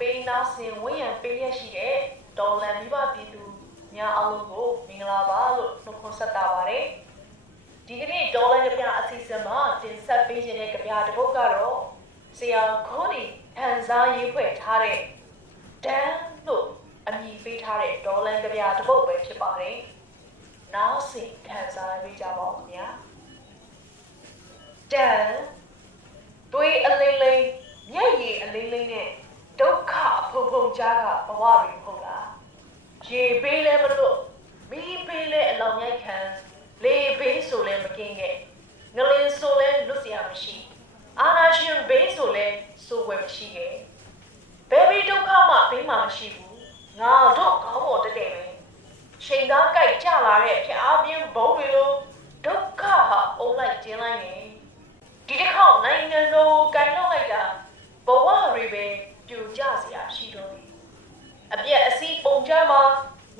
ပေးနာဆင်ဝိယံပေးရရှိတဲ့ဒေါ်လန်မိဘပြည်သူများအားလုံးကိုမင်္ဂလာပါလို့နှုတ်ခွန်းဆက်တာပါတယ်ဒီကနေ့ဒေါ်လန်ကြပြအစီအစဉ်မှာတင်ဆက်ပေးခြင်းတဲ့ကြပြတစ်ပုဒ်ကတော့ဆရာခေါနီဟန်စားရေးဖွဲ့ထားတဲ့တန်းလို့အမည်ပေးထားတဲ့ဒေါ်လန်ကြပြတစ်ပုဒ်ပဲဖြစ်ပါတယ်နားဆင်ခံစားပေးကြပါဦးခင်ဗျာတန်းတွေးအလေးလေးမျက်ရည်အလေးလေးနဲ့ဒုက္ခ ပုံကြားကဘဝတွေဟုတ်လားရေပေးလဲမလို့မီးပေးလဲအလောင်ရိုက်ခံလေပေးဆိုလဲမกินခဲ့ငလင်းဆိုလဲလွတ်စရာမရှိအာနာရှင်ဘေးဆိုလဲစိုးွယ်မရှိခဲ့ဘယ်ဘီဒုက္ခမှဘေးမှာမရှိဘူးငါတို့ကောင်းပေါ်တက်တယ်ပဲချိန်သားကြိုက်ကြလာတဲ့ဖျားပြင်းဘုံတွေလိုဒုက္ခဟာအုံလိုက်ကျင်းလိုက်နေဒီတစ်ခေါက်နိုင်ငံတော်ကိုကင်လောက်လိုက်တာဘဝတွေပဲ စီးပုံချမ်းမှာ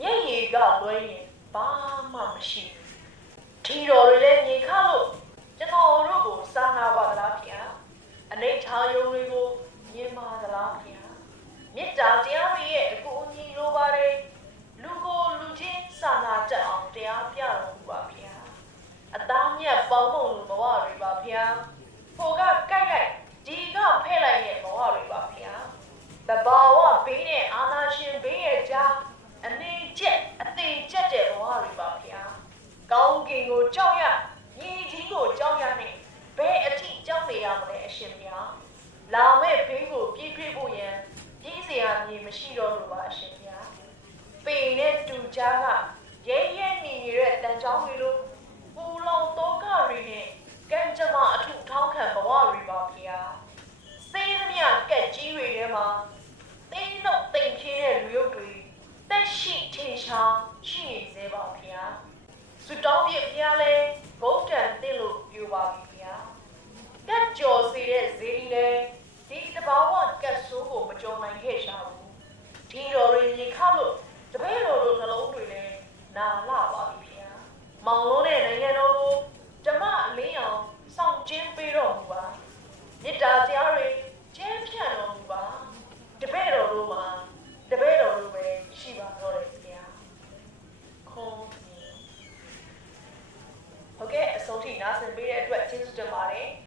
မျက်ရည်ကလွှဲရင်ဘာမှမရှိဘူးထီတော်တွေလည်းညီခလို့ကျွန်တော်တို့ကိုစာနာပါသလားဗျာအနေထားယုံတွေကိုမြင်ပါသလားဗျာမေတ္တာတရားတွေရဲ့အကူအညီလိုပါတယ်လူကိုလူချင်းစာနာတတ်အောင်တရားပြတော်မူပါဗျာအသားမြတ်ပေါင်းမုံလူဘဝတွေပါဗျာဟိုကကြိုက်လိုက်ဒီကဖဲ့လိုက်ရဲ့ဘဝတွေပါဗျာတဘာဝဘေးနဲ့အာနာရှင်ဘေးရဲ့ကြားအနေချက်အသေးချက်တဲ့ဘဝတွေပါဗျာ ကောင်းကင်ကိုကြောက်ရညီကြီးကိုကြောက်ရနဲ့ဘယ်အထိကြောက်နေရမလဲအရှင်ဘုရားလာမဲ့ဘေးကိုပြေးပြေးဖို့ရန်ပြေးစရာမြေမရှိတော့လို့ပါအရှင်ဘုရားပေနဲ့တူချားကရဲရဲနေနေတဲ့တန်ချောင်းတွေလိုပူလောင်တောကတွေနဲ့ကံကြမ္မာအထုထောင်းခံဘဝတွေပါဘုရားစေးသမျှကက်ကြီးတွေထဲမှာသိန်းတော့တိမ်ဖြင်းတဲ့လူရုပ်တွေတက်ရှိထင်ရှားရှိနေသေးပါဘုရား ဆုတောင်းပြဖျားလဲဘုတ်တန်တင်လို့ပြောပါပြီဗျာကတ်ကြော်စီတဲ့ဇေဒီလဲဒီတဘာဝကတ်ဆိုးကိုမကြော်နိုင်ခဲ့ရှာဘူးဒီတော်ရင်းရေခလို့တပည့်တော်တို့နှလုံးတွေလဲနာလာပါပြီဗျာမောင်လုံးတဲ့နိုင်ငံတော်ကိုဓမ္မအလင်းအောင်စောင့်ကျင်းပေးတော်မူပါမေတ္တာတရားတွေကျင်းဖြန့်တော်မူပါတပည့်တော်တို့မှာတပည့်တော်တို့ပဲရှိပါတော့တယ်ဗျာခေါင်းမြင် ဟုတ်ကဲ့အ ဆုံးထိနားဆင်ပေးတဲ့အတွက်ကျေးဇူးတင်ပါတယ်